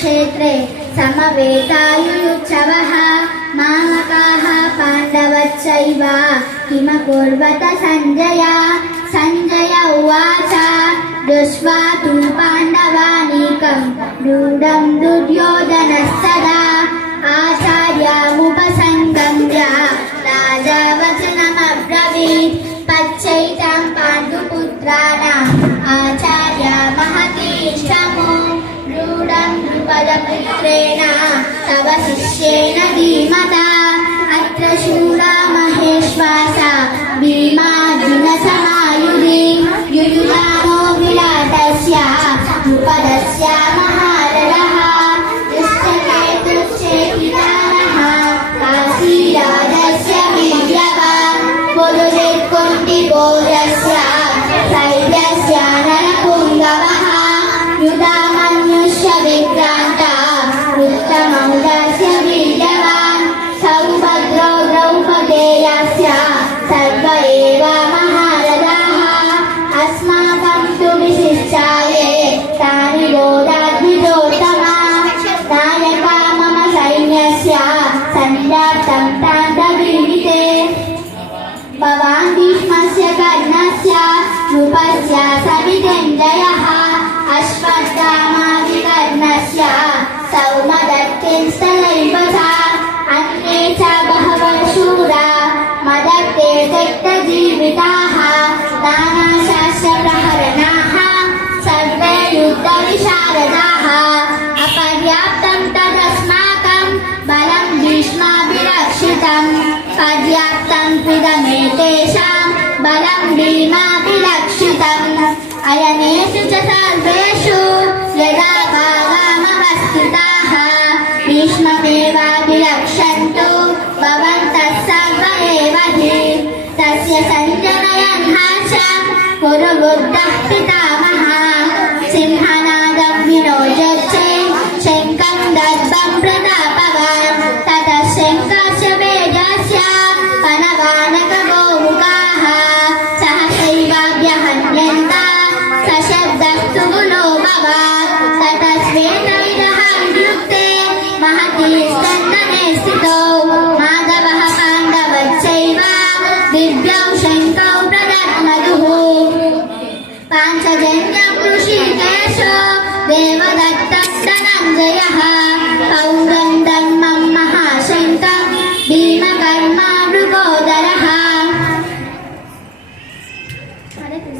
कुरुक्षेत्रे समवेतायुयुत्सवः मामकाः पाण्डवश्चैव किमकुर्वत सञ्जय सञ्जय उवाच दृष्ट्वा तु पाण्डवानीकं रूढं दुर्योधनस्तदा आचार्यमुपसङ्गम्य राजवचनमब्रवीत् पच्चैतां पाण्डुपुत्राणाम् आचार्य महतीष्टमो रूढं द्रुपदपुत्रेण तव शिष्येन धीमता अत्र शूरा महेश्वासा भीमार्जुनसमायुधि युयुधानो विराटस्य द्रुपदस्य महारथः दुष्टकेतुश्चेकितानः काशीराजस्य वीर्यवान् पुरुषेत्कुण्टिभोजस्य शैल्यस्य नरपुङ्गवः युधामन्युष्य विक्रान्ता उत्तमौदस्य वीर्यवान् सौभद्रो द्रौपदेयस्य सर्व एव महारथाः अस्माकं तु विशिष्टाये तानि बोधाद्विजोत्तमा नायका मम सैन्यस्य सञ्जातं ताण्डवीरिते भवान् भीष्मस्य कर्णस्य नृपस्य सविजञ्जयः अश्वत्थामादिकर्णस्य सौमदत्तेस्तदैव च अन्ये च बहवः शूरा मदत्ते त्यक्तजीविताः नानाशास्त्रप्रहरणाः सर्वे युद्धविशारदाः अपर्याप्तं तदस्माकं बलं भीष्माभिरक्षितं पर्याप्तं त्विदमेतेषां बलं भीमाभिरक्षितम् अयनेषु च सर्वेषु यदा भागामवस्थिताः भीष्ममेवाभिरक्षन्तु भवन्तः सर्व एव हि तस्य सञ्जनयन् हर्षं कुरु बुद्धः पितामहः सिंहनादं विनोदच्चे शङ्खं दर्भं प्रतापवान् ततः शङ्खस्य वेदस्य पनवानकगोमुखाः सहसैवाभ्यहन्यन्त सशब्दस्तु गुणो भवात् ततः श्वेतविदहं युक्ते महती स्कन्दने स्थितौ माधवः पाण्डवश्चैव दिव्यौ शङ्खौ प्रदध्मतुः पाञ्चजन्यं ऋषिकेशो देवदत्तं धनञ्जयः पौर